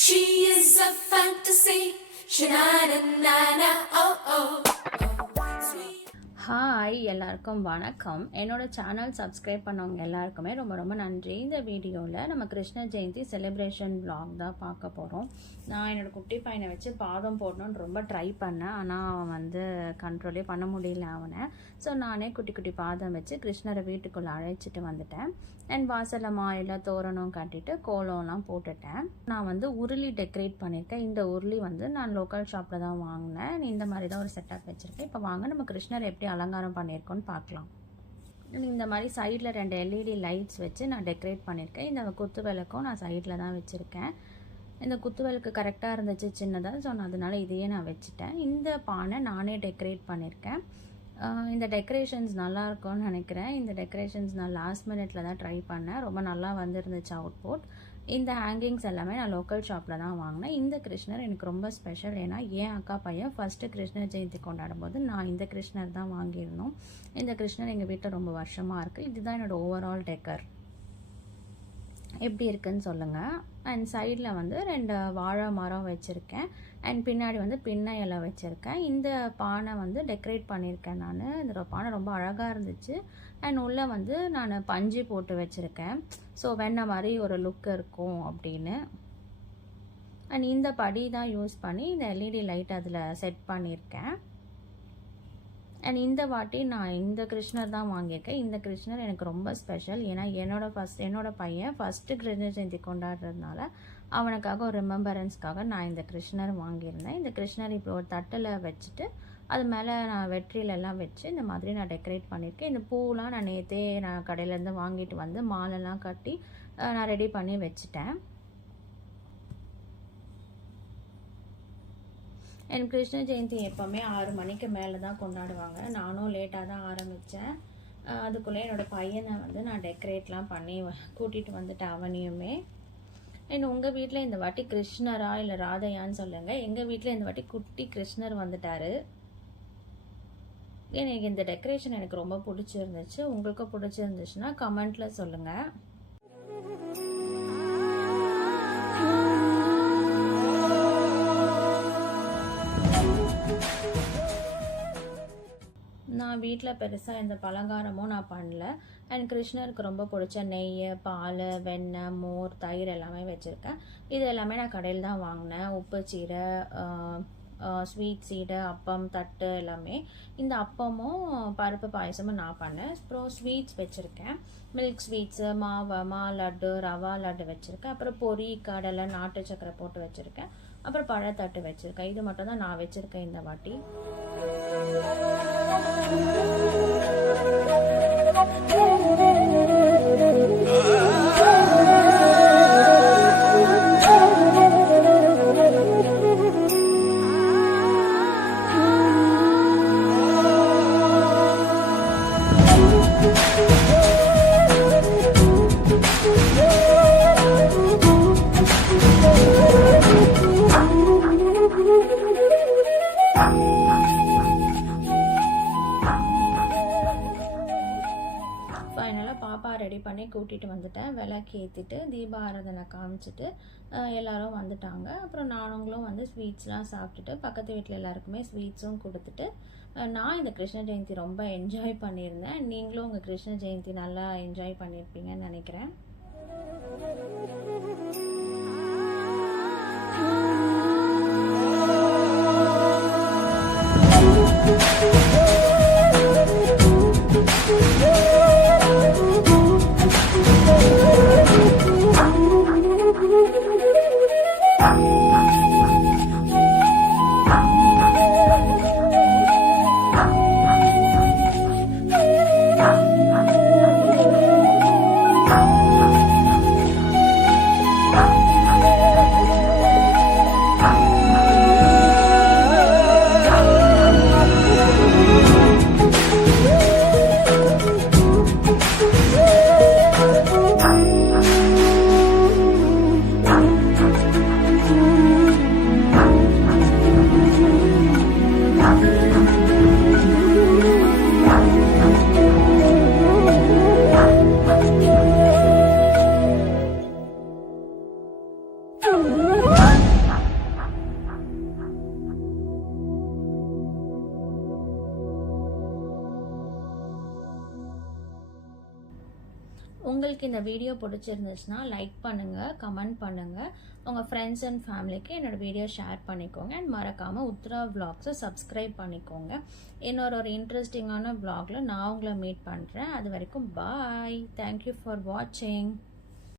She is a fantasy. Sha-na-na-na-na, oh oh. Hi எல்லாருக்கும் வணக்கம். என்னோட சேனல் சப்ஸ்கிரைப் பண்ணவங்க எல்லாருக்குமே ரொம்ப ரொம்ப நன்றி. இந்த வீடியோவில் நம்ம கிருஷ்ண ஜெயந்தி செலிப்ரேஷன் vlog தான் பார்க்க போகிறோம். நான் என்னோடய குட்டி பையனை வச்சு பாதம் போடணுன்னு ரொம்ப ட்ரை பண்ணேன். ஆனால் அவன் வந்து கண்ட்ரோலே பண்ண முடியல அவனை. ஸோ நானே குட்டி குட்டி பாதம் வச்சு கிருஷ்ணரை வீட்டுக்குள்ளே அழைச்சிட்டு வந்துட்டேன். அண்ட் வாசலில் மாயில தோரணம் கட்டிட்டு கோலம்லாம் போட்டுட்டேன். நான் வந்து உருளி டெக்கரேட் பண்ணியிருக்கேன். இந்த உருளி வந்து நான் லோக்கல் ஷாப்பில் தான் வாங்கினேன். இந்த மாதிரி தான் ஒரு செட்டப் வச்சுருக்கேன். இப்போ வாங்க நம்ம கிருஷ்ணர் எப்படி அலங்காரம் பண்ணியிருக்கோன்னு பார்க்கலாம். இந்த மாதிரி சைடில் 2 LED லைட்ஸ் வச்சு நான் டெக்கரேட் பண்ணியிருக்கேன். இந்த குத்து விளக்கும் நான் சைடில் தான் வச்சுருக்கேன். இந்த குத்து விளக்கு கரெக்டாக இருந்துச்சு சின்னதாக. ஸோ நான் அதனால் இதையே நான் வச்சுட்டேன். இந்த பானை நானே டெக்கரேட் பண்ணியிருக்கேன். இந்த டெக்கரேஷன்ஸ் நல்லா இருக்கும்னு நினைக்கிறேன். இந்த டெக்கரேஷன்ஸ் நான் லாஸ்ட் மினிட்ல தான் ட்ரை பண்ணேன். ரொம்ப நல்லா வந்துருந்துச்சு அவுட்புட். இந்த ஹேங்கிங்ஸ் எல்லாமே நான் லோக்கல் ஷாப்பில் தான் வாங்கினேன். இந்த கிருஷ்ணர் எனக்கு ரொம்ப ஸ்பெஷல். ஏன்னா என் அக்கா பையன் ஃபஸ்ட்டு கிருஷ்ண ஜெயந்தி கொண்டாடும் போது நான் இந்த கிருஷ்ணர் தான் வாங்கியிருந்தோம். இந்த கிருஷ்ணர் எங்கள் வீட்டில் ரொம்ப வருஷமாக இருக்குது. இதுதான் என்னோடய ஓவரால் டெக்கர். எப்படி இருக்குன்னு சொல்லுங்கள். அண்ட் சைடில் வந்து 2 வாழை மரம் வச்சுருக்கேன். அண்ட் பின்னாடி வந்து பின்ன இலை வச்சுருக்கேன். இந்த பானை வந்து டெக்கரேட் பண்ணியிருக்கேன் நான். இந்த பானை ரொம்ப அழகாக இருந்துச்சு. அண்ட் உள்ளே வந்து நான் பஞ்சு போட்டு வச்சுருக்கேன். ஸோ வெண்ண மாதிரி ஒரு லுக் இருக்கும் அப்படின்னு. அண்ட் இந்த படி தான் யூஸ் பண்ணி இந்த LED லைட் அதில் செட் பண்ணியிருக்கேன். அண்ட் இந்த வாட்டி நான் இந்த கிருஷ்ணர் தான் வாங்கியிருக்கேன். இந்த கிருஷ்ணர் எனக்கு ரொம்ப ஸ்பெஷல். ஏன்னா என்னோட பையன் ஃபஸ்ட்டு கிருஷ்ண ஜெயந்தி கொண்டாடுறதுனால அவனுக்காக ஒரு ரிமெம்பரன்ஸ்க்காக நான் இந்த கிருஷ்ணர் வாங்கியிருந்தேன். இந்த கிருஷ்ணர் இப்போ ஒரு தட்டில் வச்சுட்டு அது மேலே நான் வெற்றிலெல்லாம் வச்சு இந்த மாதிரி நான் டெக்கரேட் பண்ணியிருக்கேன். இந்த பூவெலாம் நான் நேற்றே நான் கடையிலேருந்து வாங்கிட்டு வந்து மாலெல்லாம் கட்டி நான் ரெடி பண்ணி வச்சுட்டேன். என் கிருஷ்ண ஜெயந்தி எப்போவுமே 6 மணிக்கு மேலே தான் கொண்டாடுவாங்க. நானும் லேட்டாக தான் ஆரம்பித்தேன். அதுக்குள்ளே என்னோடய பையனை வந்து நான் டெக்கரேட்லாம் பண்ணி கூட்டிகிட்டு வந்துட்டேன் அவனையுமே. அண்ட் உங்கள் வீட்டில் இந்த வாட்டி கிருஷ்ணரா இல்லை ராதையான்னு சொல்லுங்கள். எங்கள் வீட்டில் இந்த வாட்டி குட்டி கிருஷ்ணர் வந்துட்டார். எனக்கு இந்த டெக்கரேஷன் எனக்கு ரொம்ப பிடிச்சிருந்துச்சு. உங்களுக்கும் பிடிச்சிருந்துச்சுன்னா கமெண்ட்டில் சொல்லுங்கள். நான் வீட்டில் பெருசாக இந்த பலகாரமும் நான் பண்ணல. அண்ட் கிருஷ்ணருக்கு ரொம்ப பிடிச்ச நெய், பால், வெண்ணெய், மோர், தயிர் எல்லாமே வச்சுருக்கேன். இது எல்லாமே நான் கடையில் தான் வாங்கினேன். உப்பு சீரை, ஸ்வீட் சீடை, அப்பம், தட்டு எல்லாமே. இந்த அப்பமும் பருப்பு பாயசமும் நான் பண்ணேன். அப்புறம் ஸ்வீட்ஸ் வச்சுருக்கேன். மில்க் ஸ்வீட்ஸு, மா லட்டு, ரவா லட்டு வச்சுருக்கேன். அப்புறம் பொரி, கடலை, நாட்டு சக்கரை போட்டு வச்சுருக்கேன். அப்புறம் பழத்தட்டு வச்சுருக்கேன். இது மட்டும் தான் நான் வச்சுருக்கேன் இந்த வாட்டி. ஃபைனலாக பாப்பா ரெடி பண்ணி கூட்டிகிட்டு வந்துட்டேன். விளக்கு ஏற்றிட்டு தீப ஆராதனை காமிச்சிட்டு எல்லோரும் வந்துட்டாங்க. அப்புறம் நானுங்களும் வந்து ஸ்வீட்ஸ்லாம் சாப்பிட்டுட்டு பக்கத்து வீட்டில் எல்லாருக்குமே ஸ்வீட்ஸும் கொடுத்துட்டு நான் இந்த கிருஷ்ண ஜெயந்தி ரொம்ப என்ஜாய் பண்ணியிருந்தேன். நீங்களும் உங்கள் கிருஷ்ண ஜெயந்தி நல்லா என்ஜாய் பண்ணியிருப்பீங்கன்னு நினைக்கிறேன். உங்களுக்கு இந்த வீடியோ பிடிச்சிருந்துச்சுன்னா லைக் பண்ணுங்கள், கமெண்ட் பண்ணுங்கள், உங்கள் ஃப்ரெண்ட்ஸ் அண்ட் ஃபேமிலிக்கு என்னோடய வீடியோ ஷேர் பண்ணிக்கோங்க. அண்ட் மறக்காமல் உத்ரா vlogsஸை சப்ஸ்கிரைப் பண்ணிக்கோங்க. இன்னொரு இன்ட்ரெஸ்டிங்கான vlogல நான் உங்களை மீட் பண்ணுறேன். அது வரைக்கும் பாய். தேங்க்யூ ஃபார் வாட்சிங்.